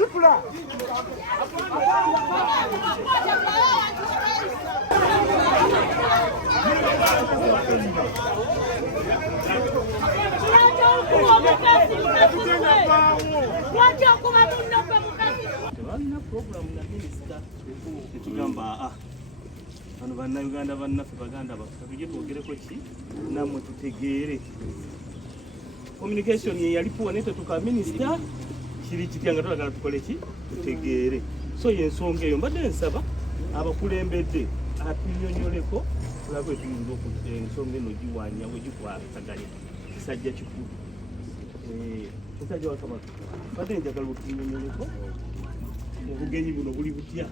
Supula. Tugamba bano bannayuganda bannaffe baganda baffe tujye twogereko ki nammwe tutegeere communication ye yalipuwa naye tetuka minisita kiri kitya nga tulagala tukole ki tutegeere so yensonga eyo mbadde nsaba abakulembedde atunyonyoleko tulabe tuyinza ensonga eno giwanya we gikwataganya kisajja kikulu musajja wa Kabaka mbadde njagala otunyonyoleko obugenyi buno buli butya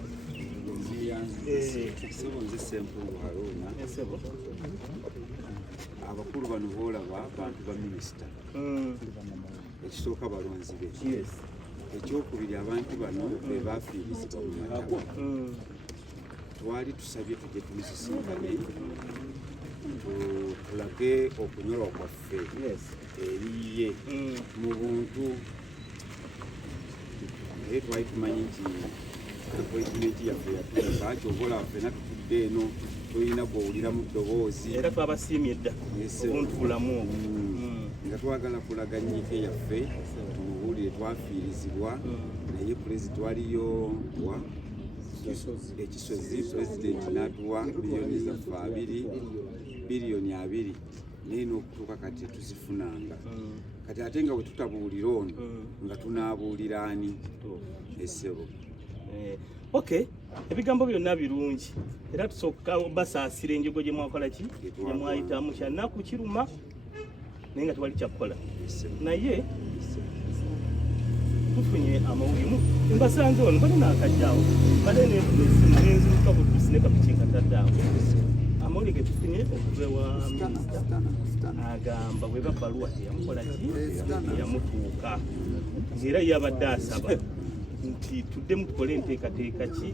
abakulu bano boolaba abantu ba minisita ekisooka balonzi be ekyokubiri abantu bano be baafiirizibwa mu mataba twali tusabye tujje tumusisinkane tulage okunyolwa kwaffe eriye mu buntu naye twali tumanyi nti appointment yaffe yatuuka kyobola ffena tutudde eno tulina kuwulira mu ddoboozi era twabasiimye dda obuntulamu obwo nga twagala kulaga nnyike yaffe tumubuulire twafiirizibwa naye pulezidenti waliyo wa ekisozi pulezidenti n'atuwa biliyoni zaffe 2 biliyoni 2 naye n'okutuuka kati tetuzifunanga kati ate nga bwe tutabuulira ono nga tunaabuulira ani essebo. Okay, ebigambo byonna birungi era tusooka basaasira enjogo gye mwakola ki gye mwayitamu kyannaku kiruma naye nga tewali kyakukola naye tufunye amawulimu mbasanze ono bali naakajjaawo bale nenzimuka butusi ne kapikinkataddaawo amawuli ge tufunye okuva ewa minisita agamba bwe babaluwa teyamukola ki teyamutuuka era yabadde asaba nti tuddemu tukole enteekateeka ki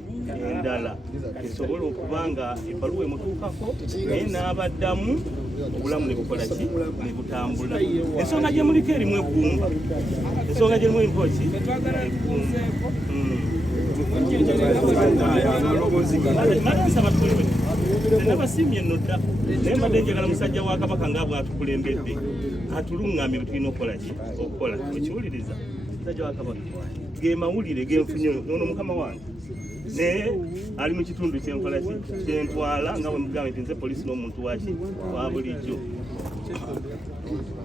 endala esobola okuba nga ebbaluwa emutuukako naye n'abaddamu obulamu ne bukola ki ne butambula ensonga gye muliko erimu eggumba ensonga gye erimu empoki nabasiimye nno dda naye mbadde njagala musajja wa Kabaka nga bw'atukulembedde atuluŋŋamye bwe tulina okukola ki okukola okiwuliriza musajja wa Kabaka ge mawulire genfunye ono mukama wange naye ali mu kitundu kyenkola ki kyentwala nga bwe mugambe nti nze poliisi n'omuntu waki wa bulijjo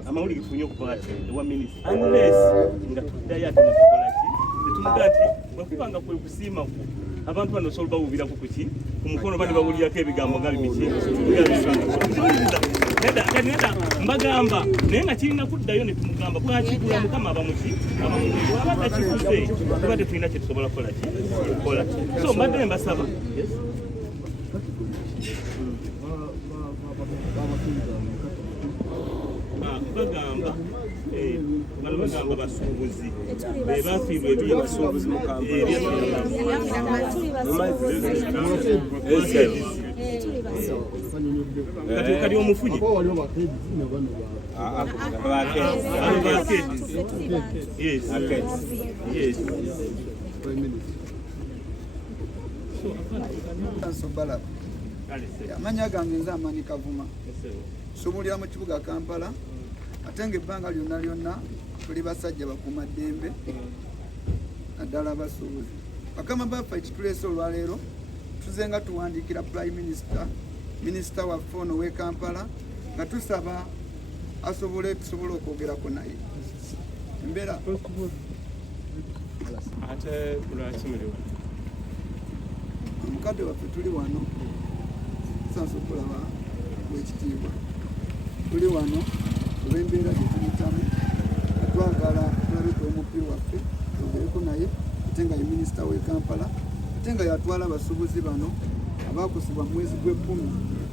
amawulire gefunye okuva ewa minisita unless nga tuddayo ate netukola ki netumuga ti bwekubanga kwe kusiima ku abantu bano osobola bawubirako kuki ku mukono bane bawulirako ebigambo nga bimiki neda mbagamba naye nga kirina kuddayo ne tumugamba bwakigula mukama abamuki abadde akikuze tubadde tulina kye tusobola kukola ki okukola so mbadde mbasaba bagamba bano bagamba basuubuzi be bafiirwa ebyebasuubuzi kati omufunye amanya gange nze Amani Kavuma nsumulira mu kibuga Kampala ate ng'ebbanga lyonna tuli basajja bakuuma ddembe naddala abasuubuzi bakama baffe ekituleese olwaleero tuze nga tuwandiikira Prime Minister minisita waffe ono w'e Kampala nga tusaba tusobole okwogerako naye embeera ate lwaki muli wano omukadde waffe tuli wano tusansa okulaba w'ekitiibwa tuli wano olw'embeera gye tuyitamu twagala tulabeka omupira waffe twogereko naye ate nga ye minisita w'e Kampala ate nga yatwala abasuubuzi bano abaakosebwa mu mwezi gw'ekkumi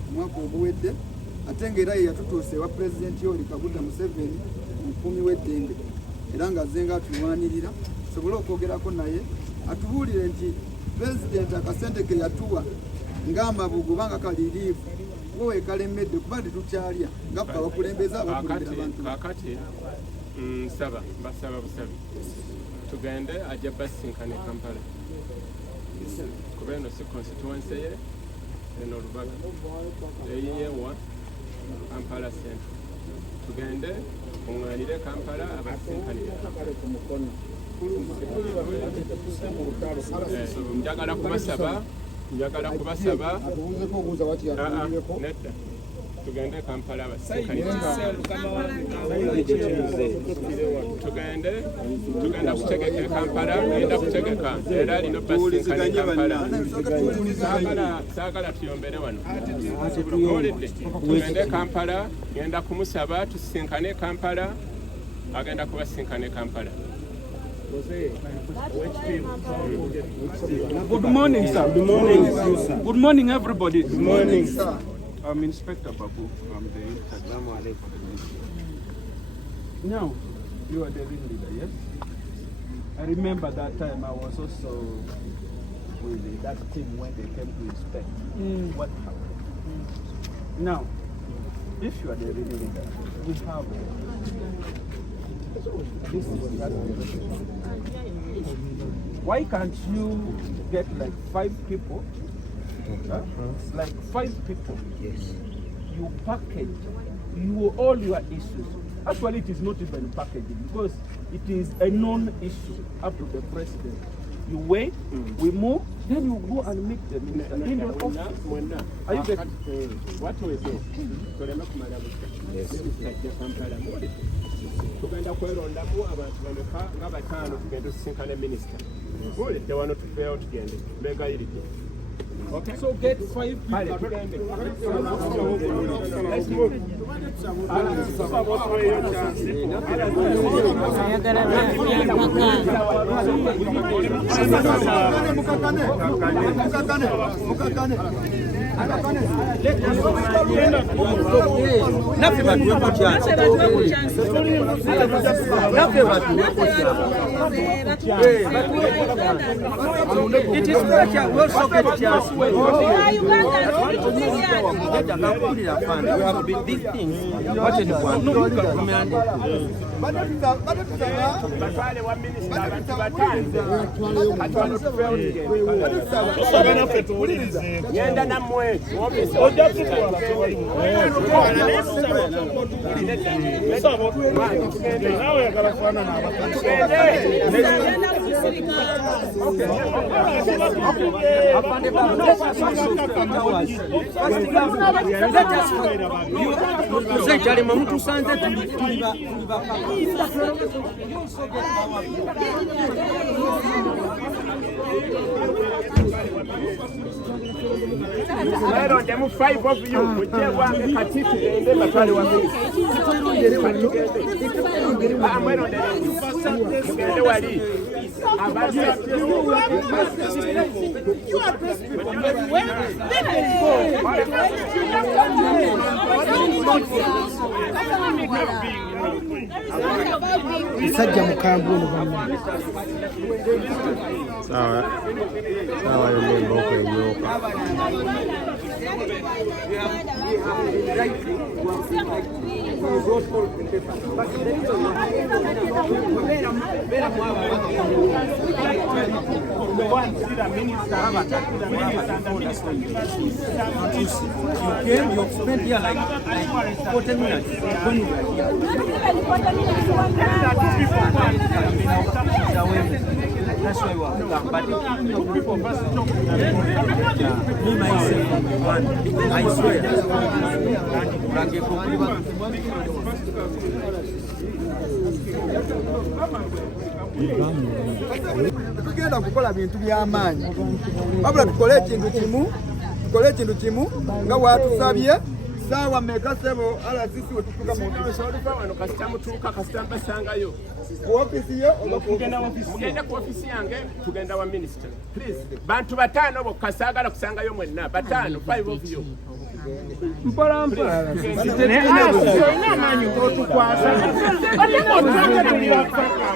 omwaka oguwedde ate nga era ye yatutuusa ewa pulezidenti Yoweri Kaguta Museveni omukuumi w'eddembe era nga azze nga atulwanirira tusobole okwogerako naye atubuulire nti pulezidenti akasente ke yatuwa ng'amabugo banga kaliriivu we weekalemedde kuba tetukyalya nga ffe abakulembeze abakulembera abantu kakati nsaba basaba busabi tugende ajja basinkane Kampala kuba eno si constituency ye eno Lubaga eyiyewa Kampala Central tugende kuŋŋaanire Kampala abasinkanire njagala kubasaba nedda tugende Kampala abasinkanire tugenda kutegeka Kampala ngenda kutegeka era lino basinkane Kampala saagala tuyombere wano tugende Kampala ngenda kumusaba tusinkane Kampala agenda kubasinkane Kampala. Good morning, sir. Good morning. Good morning, everybody. Good morning, sir. I'm Inspector Babu from the Instagram. Now, you are the ring leader, yes? I remember that time I was also with that team when they came to inspect what happened. Now, if you are the ring leader, we have this is why can't you get like 5 people? Like 5 people. Yes. You package all your issues. Actually, it is not even packaging because it is a non-issue up to the president. You wait, we move, then you go and meet the minister in the office. Are you getting what we do? Tugenda kwerondamu abantu bameka nga 5 tugenda tusinkane minisita olidde wano tuveewo tugende begayiridde. Okay, so get 5 people. Let's move. Them 5 of you, whichever one kati tugende batwale wa tugende wali Sajja mukambulu sawa sawa yo nembo kwenyoka you spent here like 40 minutes. That's why we are. But people first talk. Me myself, one, I swear. Tugenda kukola bintu by'amaanyi wabula tukole ekintu kimu nga watusabye saawa mmeka sebo alasisi wetutuka wano kasita mutuuka kasita mbasangayo ku ofisi yo mugenda ku ofisi yange tugenda wa minister please bantu 5 bokka saagala kusangayo mwenna 5 of you Mpola mpola. Sina manyu otukwasa. Ate motanga tuli bafaka.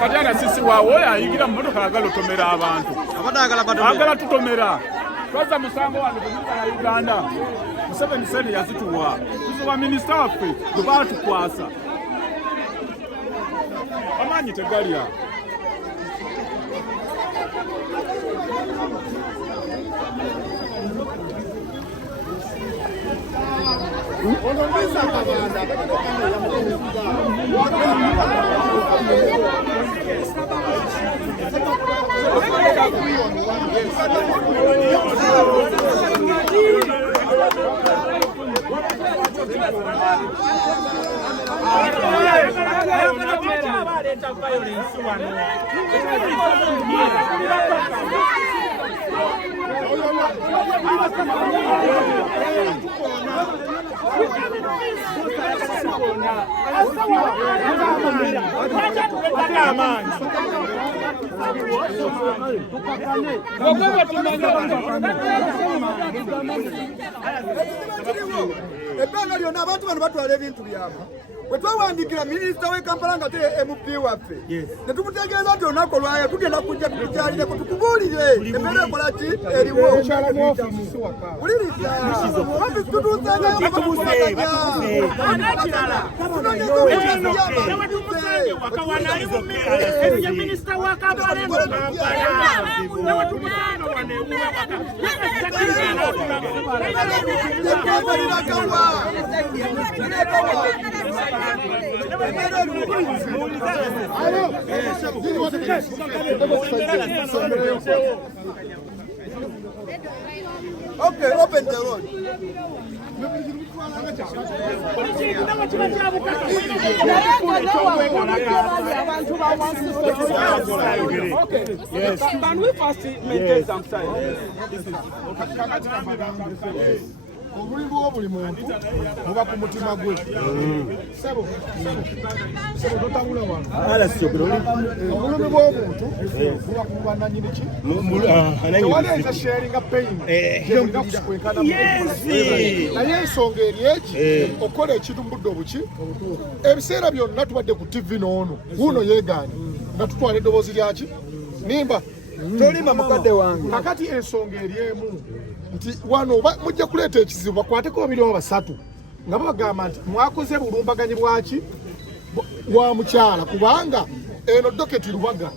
Kajana sisi wawo yayigira mmotoka agalotomera abantu agala tutomera twaza musango wange kunyumba ya Uganda Museveni sene yazituwa tuziwa minisita waffe tubatukwasa amanyi tegalya ebbanga lyonna abantu bano batwala ebintu byabwe bwe twawandikira minisita w'Ekampala nga te MP waffe ne tumutegeeza nti olunaku olwayo tugenda kujja tukukyalireko tukubuulire embeera ekola ki eriwo wuliriza ofisi tutuusengayo minisita wa Kampala Okay, open the road. Okay. Yes. Can we first maintain some silence? Omulimu buli muntu oba ku mutima gwe sebo totabula wano obulumi bw'omuntu buba ku bannannyini ki tewaleeza sharinga pain gyebulina kusikwenkana naye ensonga eri eki okukola ekintu mu budde obuki ebiseera byonna tubadde ku TV n'ono wuuno yeegaanye nga tutwala eddoboozi lyaki nimba Tolimba mukadde wange kakati ensonga eri emu nti wano mujja kuleeta ekizibu bakwateko babiri oba basatu nga bagamba nti mwakoze bulumbaganyi bwaki bwa mukyala kubanga eno doketi Lubaga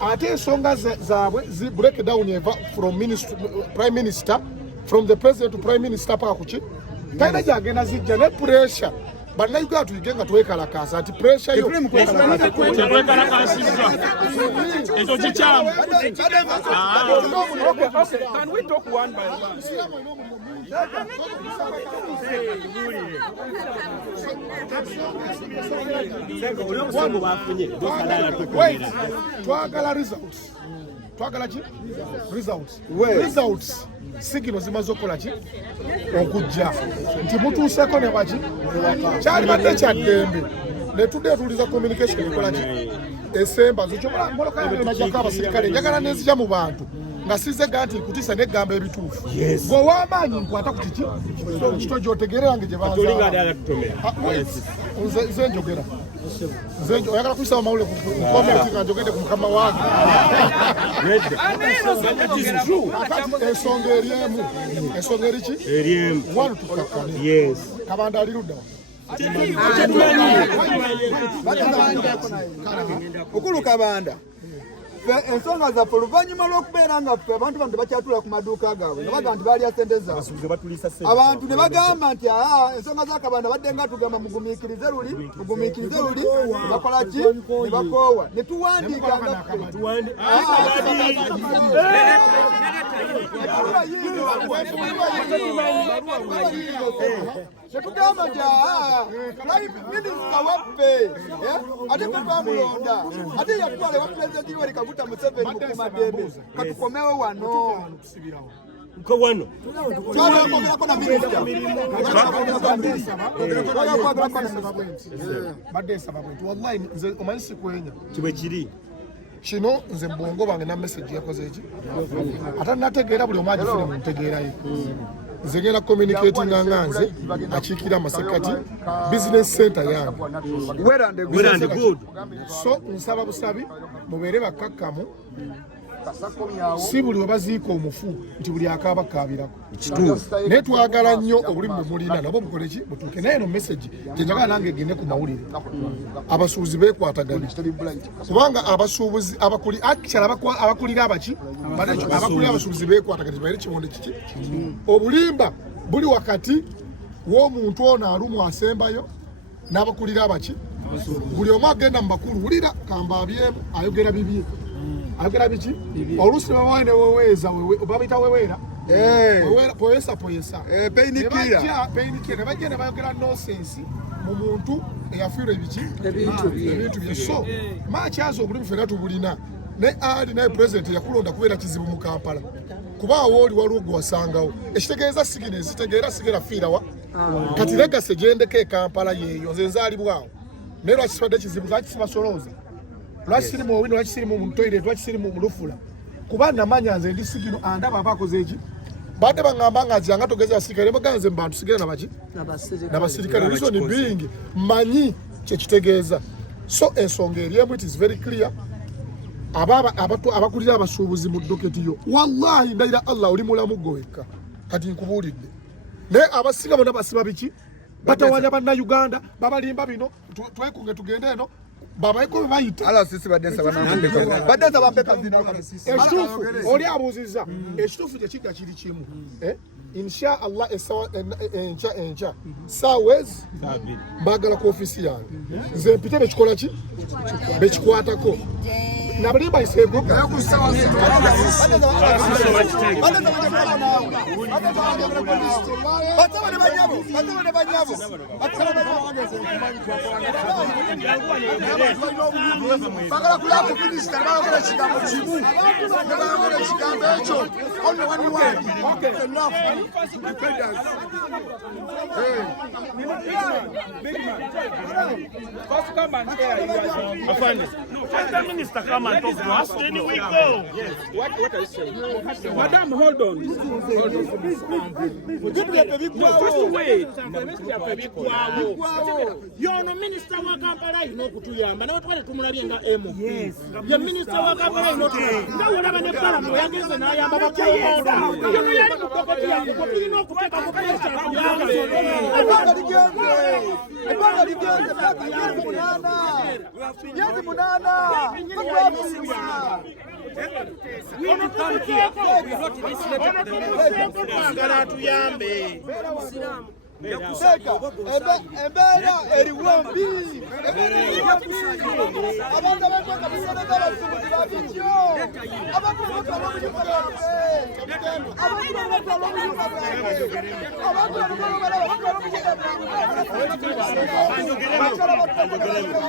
ate ensonga zaabwe zi break down eva from prime minister from the president to prime minister paka kuki talina gyagenda zijja ne pressure bannayuganda tuyige nga twekalakaasa nti pressure yo ekyo kikyamu. Can we talk one by one? Wait, twagala results. Twagala ki? Results. Signal zimaze okukola ki? Okujja. Nti mutuuseko ne baki? Kyali badde kya ddembe. Ne tudeetuliza communication ekola ki? Esemba zo kyokola mboloka yange najjako abasirikale njagala nenzija mu bantu. Nga size ganti nkutiisa negamba ebituufu. Gwe w'amaanyi nkwata ku kiki? Kito gy'otegerera gye banza. Nze njogera. Nze oyagala kuyisa amawulire ku komenti nga njogedde ku mukama wange. Ensonga eri emu. Ensonga eri ki? Eri emu. Wano tukakkane. Kabanda ali ludda. Okulu Kabanda ensonga zaffe oluvannyuma lw'okubeera nga ffe abantu bano tebakyatula ku maduuka gaabwe nga baga nti baalya ssente zaabwe abantu ne bagamba nti ensonga za Kabanda badde nga tugamba mugumiikirize luli ne bakola ki ne bakoowa ne tuwandiika nga ffe Tetugamba nti minisita waffe ate twamulonda ate yatwala wa pulezidenti Yoweri Kaguta Museveni mu kumadembe katukomewo wano ko wano twalakogerako na minisita badde nsaba bwenti wallahi nze omanyi sikwenya kibe kiri kino nze mbwongo bange na message yakoze eki ate nategeera buli omwaji fune muntegeerayo nze ngenda communicating nga nze akiikira Masekati business center yange werande good so nsaba busabi mubeere bakkakkamu si buli webaziika omufu nti buli akaaba kaabirako naye twagala nnyo obulimu bwe mulina nabo bukole ki butuuke naye no message gyenjagala nange egende ku mawulire abasuubuzi beekwatagana kubanga abasuubuzi abakulira abaki abakulira abasuubuzi beekwatagana tibaire kiwonde kiki obulimba buli wakati w'omuntu ono alumu asembayo n'abakulira abaki buli omu agenda mu bakulu wulira kambaabyemu ayogera bibye agera biki olusi babaine weweeza babita weweera poyesa peinikira bajja ne bayogera nonsense mu muntu eyafiirwa ebintu bye so makyaza obulimu fena tubulina ne ali naye pulezidenti yakulonda kubeera kizibu mu Kampala kuba awo oli waliwo gwe wasangawo ekitegeeza sigina ezitegeera sigera fiirawa kati legase gyendeko e Kampala yeeyo nze nzaalibwawo naye lwakisibadde kizibu lwaki sibasolooza lwaki siri mu owino lwaki siri mu toilet lwaki siri mu lufula kuba namanya nze ndi sigino andaba abakoze eki badde baŋŋamba nga nziranga togeza abasirikale baga nze mbantu sigera nabaki n'abasirikale reason being manyi kyekitegeeza so ensonga eriemu it is very clear abakulira abasuubuzi mu doketiyo wallahi ndayira Allah oli mulamu gwekka kati nkubuulidde naye abasinga bonna basiba biki batawanya bannayuganda babalimba bino twekunge tugende eno babaiko bayita ala sisi badensa bambeka bino ekituufu oli abuuziza ekituufu kyekiga kiri kimu insha Allah enkya saawezi mbagala ku ofisi yange nze mpite bekikola ki bekikwatako nabali bayiseeko bagala kulako minisita bakola ekigambo kimu ne bayogera ekigambo ekyo only one word enough independence First come and share your afande let the minister come and talk to us then we go what are you saying? Madam, hold on. Just wait. Yono minister wa Kampala ino kutuyamba nawe twale tumulabyenga emo ye minister wa Kampala ino nga olaba ne paramo yageze n'ayamba bakomoda yono yali kukokoti yange kopirina okuteeka ku pressure ebanga ligenze myaka myezi munana twagala atuyambe embeera eriwo mbi abantu abatwaka bisoleza abasuubuzi babityo abantu abatwala obuyumba bwabwe abantu abatwala obuyumba bwabwe abantu abatwala obuyumba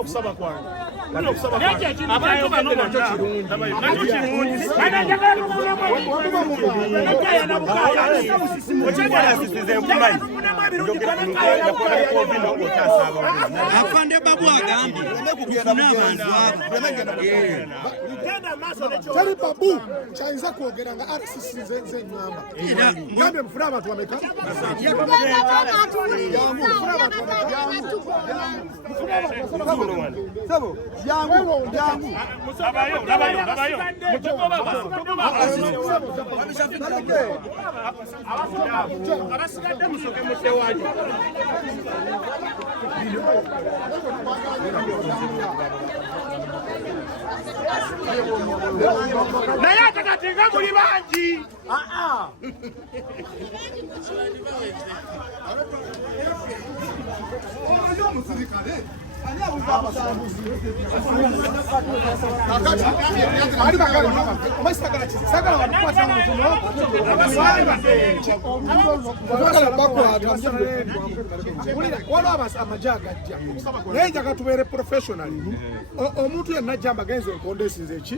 okusaba kwange abantu bano afande babu agambye kufuna abantu abo tali babu kyayinza kwogera nga RCC nze ngamba ngambye mufuna abantu bameka naye atakatinga muli bangi nayenjaga tubeere professionally omuntu yenna jamba genza enkondo esinza eki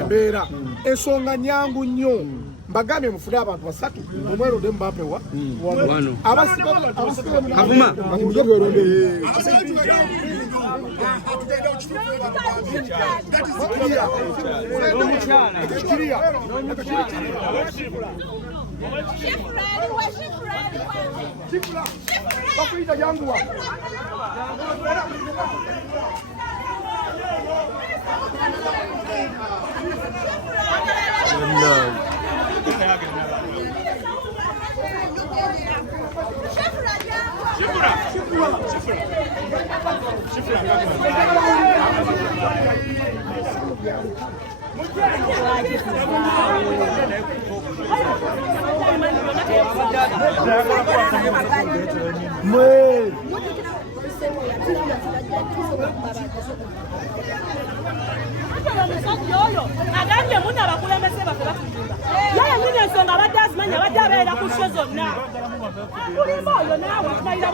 embeera ensonga nyangu nnyo mbagambye mufune abantu basatu omwerode mubampewa bakuyita yanguwa agambye muna abakulembeze baffe batujumba yaye nyini ensonga abadde azimanya abadde abeera ku sho zonna kulimba oyo naawe tumayira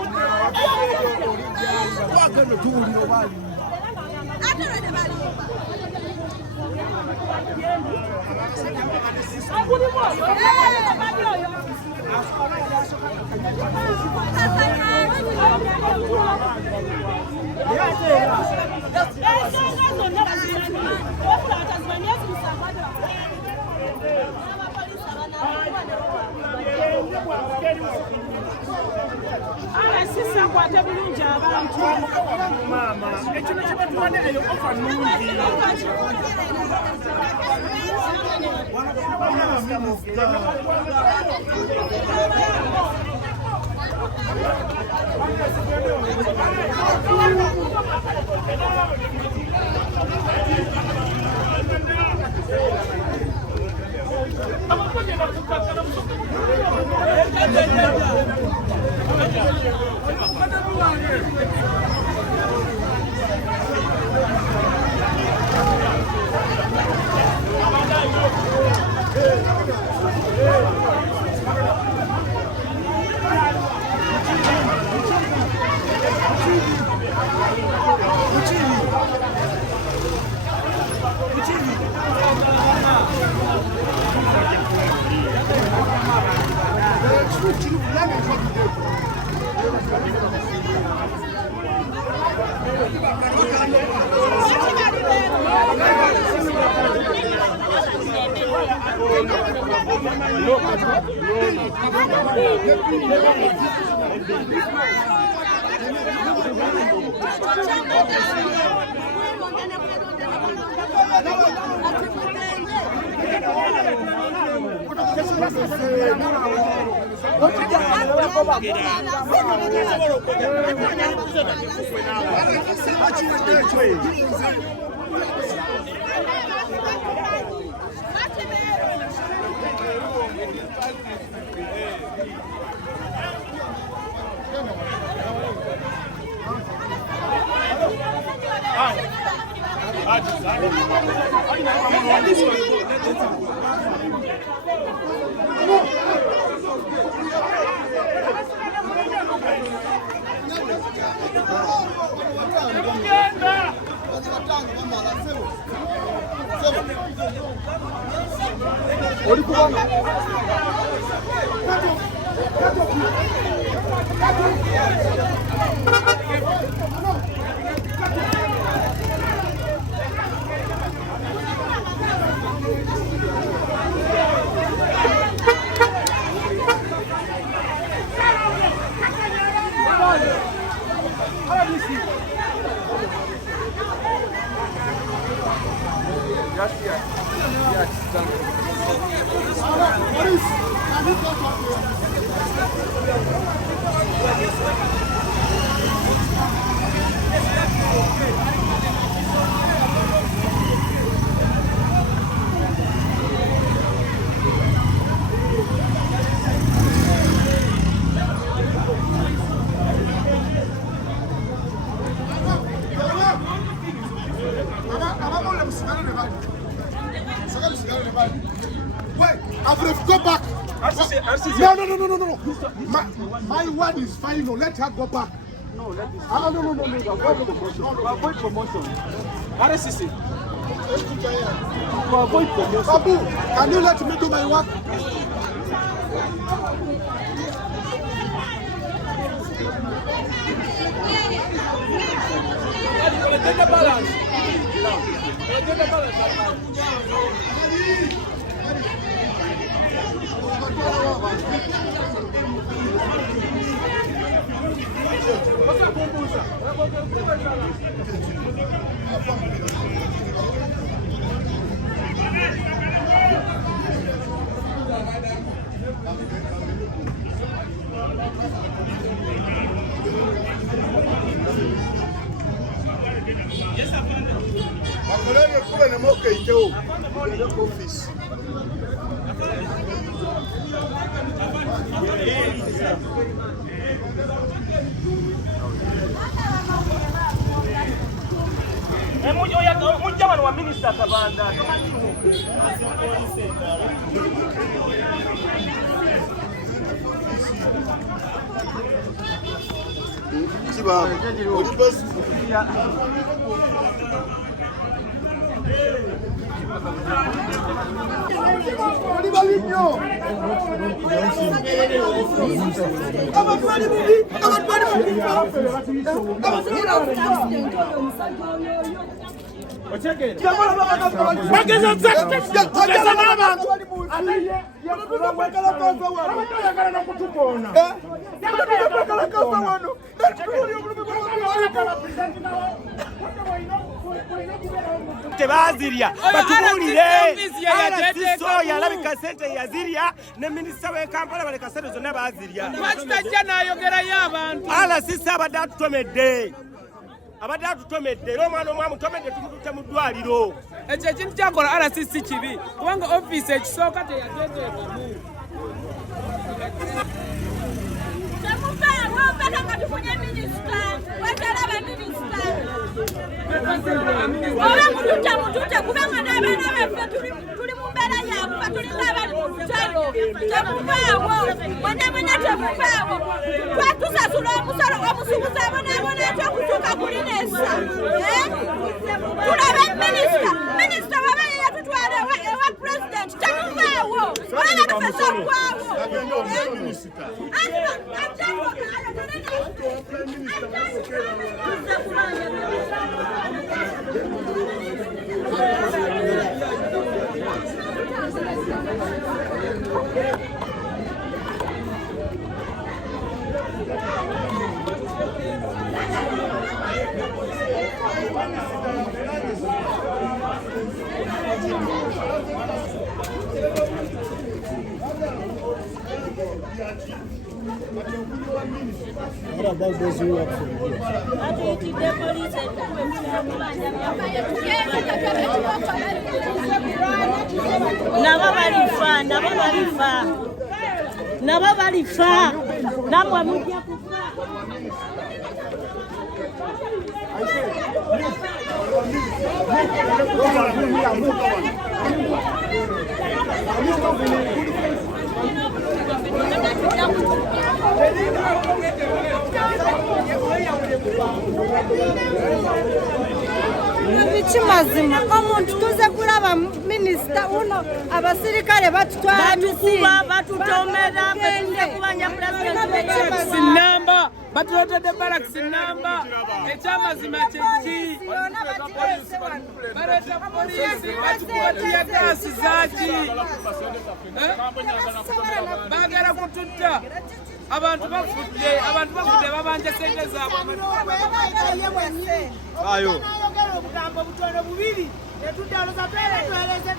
sisa kwate bulungi abantu maama ekino kyebatwadde eyo ofa nungi No. My word is final. Let her go back. No, let this. No. Avoid promotion. RSCC. Avoid promotion. Babu, can you let me do my work? Get the balance. Mujjabano wa Minister Kabanda. Tebazirya batubulire RSCC yalabika sente yazirya ne minisita we Kampala baleka sente zonna bazirya Bakitajja n'ayogerayo abantu RSCC abadde atutomedde era omwana omwamu tomedde tumututte mu ddwaliro. ekyo ekintu kyakola RSCC kibi kubanga ofiisi ekisooka teyateteekamu. Mutute kubanga n'abaana baffe tuli mu mbeera yaabwe tulinga abali mu lutalo temuvaawo mwenna temuvaawo twatusasula omusolo omusuubuzi abonaabona atya okutuuka kuli nessa tulabe minisita waba yatutwala ewa pulezidenti temuvaawo olaba tufesa okwawo What about those who work for you? Nabo balifa namwe mujja kufa. Mazima omuntu tuze kulaba minisita uno abasirikale batutwala batukuba batutomera batuze kubanya president sinamba batuletedde barracks namba ekyamazima kyeki baleta poliisi batukwatiya gaasi zaaki baagala kututta abantu bafudde babanja sente zaabwe ayo obugambo butono bubiri netudaloza tweretueleze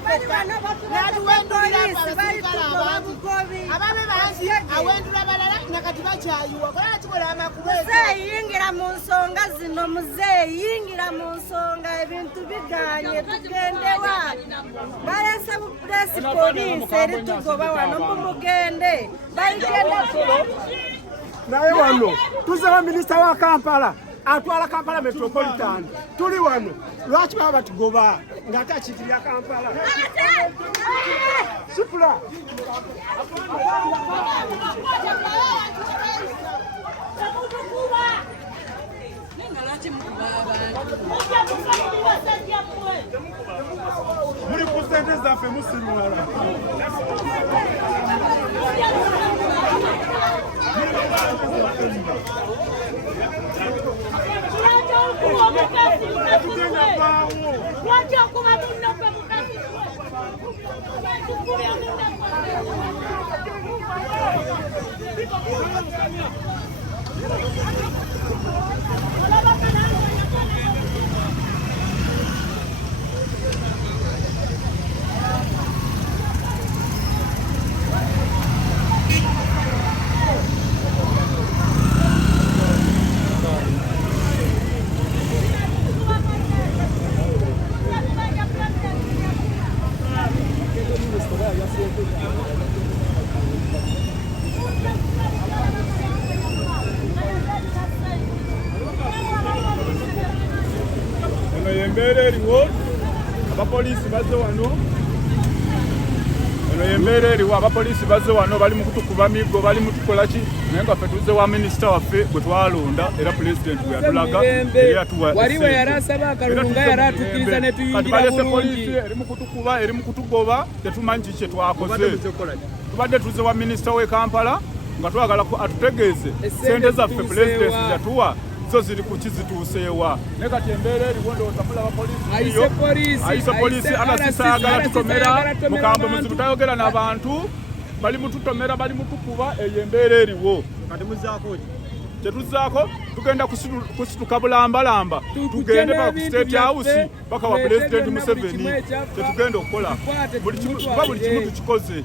awendula balala nakati bakyayiwa kolaa kikola amakubo yingira mu nsonga zino muzeeyi yingira mu nsonga ebintu biganye tugendewa balesa bupulesi poliisi eritugoba wano mumugende bayigenda naye wano tuzaba minisita wa Kampala atwala Kampala Metropolitan tuli wano lwaki baba batugoba ng'ate akiikirira Kampala. Supula. Muri ku ssente zaffe musiruwala. Embeera eriwo abapoliisi bazze wano eno embeera eriwo abapoliisi bazze wano bali mu kutukuba miggo bali mu tukola ki naye nga ffe tuzze wa minisita waffe gwe twalonda era pulezidenti bwe yatulaga eri atuwa waliwo yali asaba akalulu nga yali atukkiriza ne tuyingira bulungi eri mu kutukuba eri mu kutugoba tetumanyi kiki kye twakoze tubadde tuzze wa minisita w'e Kampala nga twagala atutegeeze sente zaffe pulezidenti yatuwa zo ziri ku kizituuseewa naye kati embeera eriwo ndowooza mulaba polisi ayise polisi alasisaagala tutomera mukambwe muzibu tayogera n'abantu bali mututomera bali mutukuba eyo embeera eriwo kati muzaako kyetuzaako tugenda kusituka bulambalamba tugende paka ku state house paka wa pulezidenti Museveni kyetugenda okukola buli kimu tukikoze